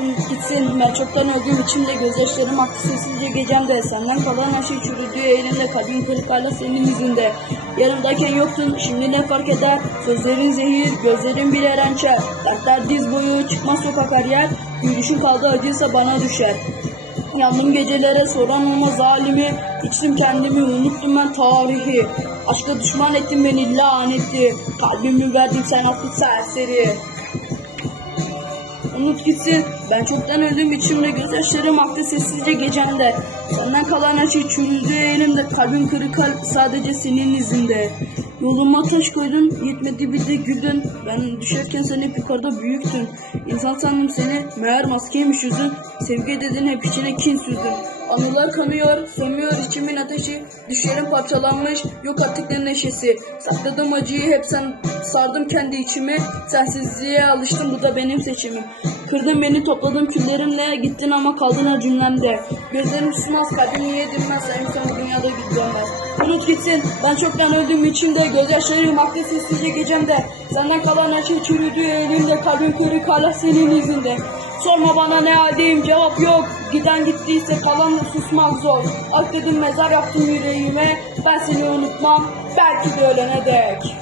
Unut gitsin ben çoktan öldüm içimde gözyaşlarım aktı sessizce gecemde Senden kalan her şey çürüdü elimde kalbim kırık hala senin yüzünde. Yanımdayken yoktun şimdi ne fark eder? Sözlerin zehir gözlerin bile rençer Dertler diz boyu çıkmaz sokak her yer. Yürüyüşün kaldı acıysa bana düşer. Yandım gecelere soran olmaz halimi. İçtim kendimi unuttum ben tarihi. Aşka düşman ettin beni lanetli Kalbimi verdim sen artık serseri Unut gitsin. Ben çoktan öldüm. İçimde gözyaşlarım aktı sessizce gecemde Senden kalan her şey çürüdü elimde Kalbim kırık kalp sadece senin izinde Yoluma taş koydun. Yetmedi bir de güldün. Ben düşerken sen hep yukarıda büyüktün. İnsan sandım seni. Meğer maskeymiş yüzün. Sevgi dedin hep içine kin süzdün Anılar kanıyor, sönmüyor içimin ateşi. Düşlerim parçalanmış, yok artık ne neşesi. Sakladım acıyı hep sen sardım kendi içimi. Sensizliğe alıştım bu da benim seçimim. Kırdın beni topladım küllerimle. Gittin ama kaldın her cümlemde. Gözlerim susmaz kalbim niye dinmez. Sevmişsem bu dünyada gidemez Unut gitsin ben çoktan öldüm içimde. Gözyaşlarım aktı sessizce gecemde. Senden kalan her şey çürüdü elimde. Kalbim kırık hala senin izinde Sorma bana ne haldeyim cevap yok. Giden gittiyse kalan da susmak zor. Ak dedim mezar yaptım yüreğime. Ben seni unutmam belki de ölene dek